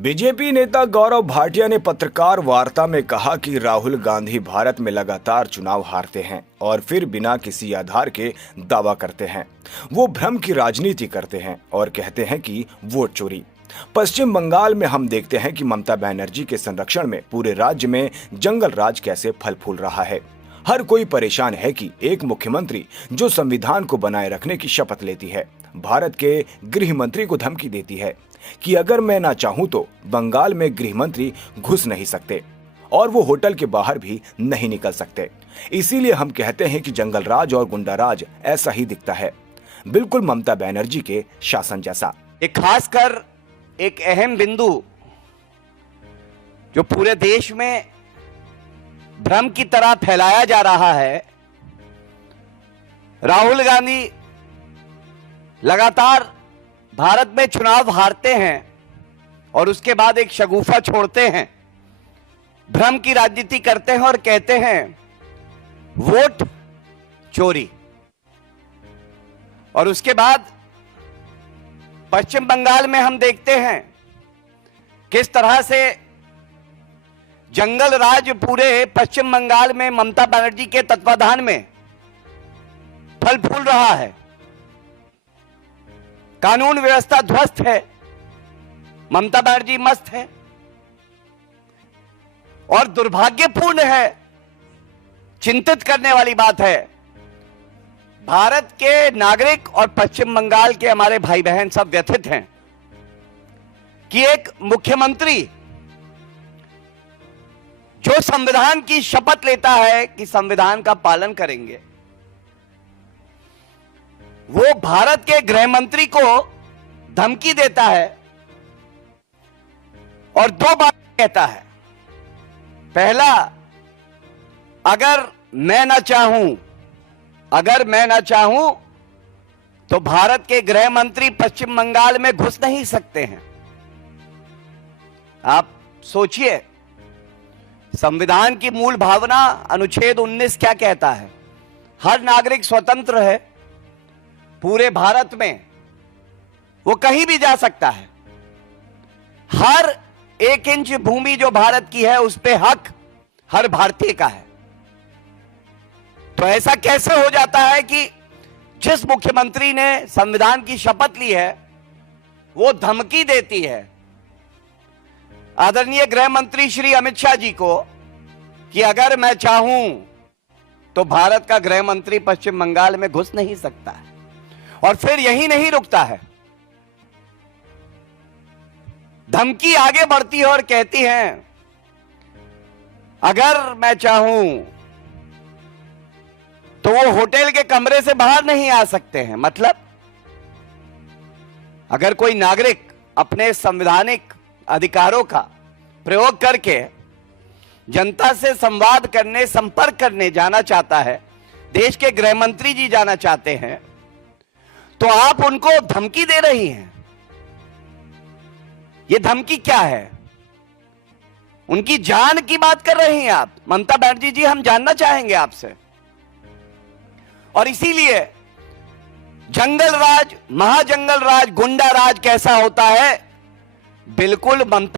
BJP नेता गौरव भाटिया ने पत्रकार वार्ता में कहा कि राहुल गांधी भारत में लगातार चुनाव हारते हैं और फिर बिना किसी आधार के दावा करते हैं। वो भ्रम की राजनीति करते हैं और कहते हैं कि वोट चोरी। पश्चिम बंगाल में हम देखते हैं कि ममता बनर्जी के संरक्षण में पूरे राज्य में जंगल राज कैसे फल फूल रहा है। हर कोई परेशान है कि एक मुख्यमंत्री जो संविधान को बनाए रखने की शपथ लेती है, भारत के गृह मंत्री को धमकी देती है कि अगर मैं ना चाहूं तो बंगाल में गृह मंत्री घुस नहीं सकते और वो होटल के बाहर भी नहीं निकल सकते। इसीलिए हम कहते हैं कि जंगल राज और गुंडा राज ऐसा ही दिखता है, बिल्कुल ममता बनर्जी के शासन जैसा। एक खासकर एक अहम बिंदु जो पूरे देश में भ्रम की तरह फैलाया जा रहा है, राहुल गांधी लगातार भारत में चुनाव हारते हैं और उसके बाद एक शगुफा छोड़ते हैं, भ्रम की राजनीति करते हैं और कहते हैं वोट चोरी। और उसके बाद पश्चिम बंगाल में हम देखते हैं किस तरह से जंगल राज पूरे पश्चिम बंगाल में ममता बनर्जी के तत्वाधान में फल फूल रहा है। कानून व्यवस्था ध्वस्त है, ममता बनर्जी मस्त है और दुर्भाग्यपूर्ण है, चिंतित करने वाली बात है। भारत के नागरिक और पश्चिम बंगाल के हमारे भाई बहन सब व्यथित हैं कि एक मुख्यमंत्री जो संविधान की शपथ लेता है कि संविधान का पालन करेंगे, वो भारत के गृह मंत्री को धमकी देता है और दो बात कहता है। पहला, अगर मैं ना चाहूं तो भारत के गृह मंत्री पश्चिम बंगाल में घुस नहीं सकते हैं। आप सोचिए, संविधान की मूल भावना अनुच्छेद 19 क्या कहता है? हर नागरिक स्वतंत्र है, पूरे भारत में वो कहीं भी जा सकता है। हर 1 इंच भूमि जो भारत की है उस पे हक हर भारतीय का है। तो ऐसा कैसे हो जाता है कि जिस मुख्यमंत्री ने संविधान की शपथ ली है वो धमकी देती है आदरणीय गृह मंत्री श्री अमित शाह जी को कि अगर मैं चाहूं तो भारत का गृह मंत्री पश्चिम बंगाल में घुस नहीं सकता है। और फिर यही नहीं रुकता है, धमकी आगे बढ़ती है और कहती है अगर मैं चाहूं तो वो होटल के कमरे से बाहर नहीं आ सकते हैं। मतलब अगर कोई नागरिक अपने संवैधानिक अधिकारों का प्रयोग करके जनता से संवाद करने, संपर्क करने जाना चाहता है, देश के गृह मंत्री जी जाना चाहते हैं, तो आप उनको धमकी दे रही हैं। ये धमकी क्या है? उनकी जान की बात कर रही हैं आप। ममता बनर्जी जी, हम जानना चाहेंगे आपसे। और इसीलिए जंगल राज, महाजंगल राज, गुंडा राज कैसा होता है, बिल्कुल ममता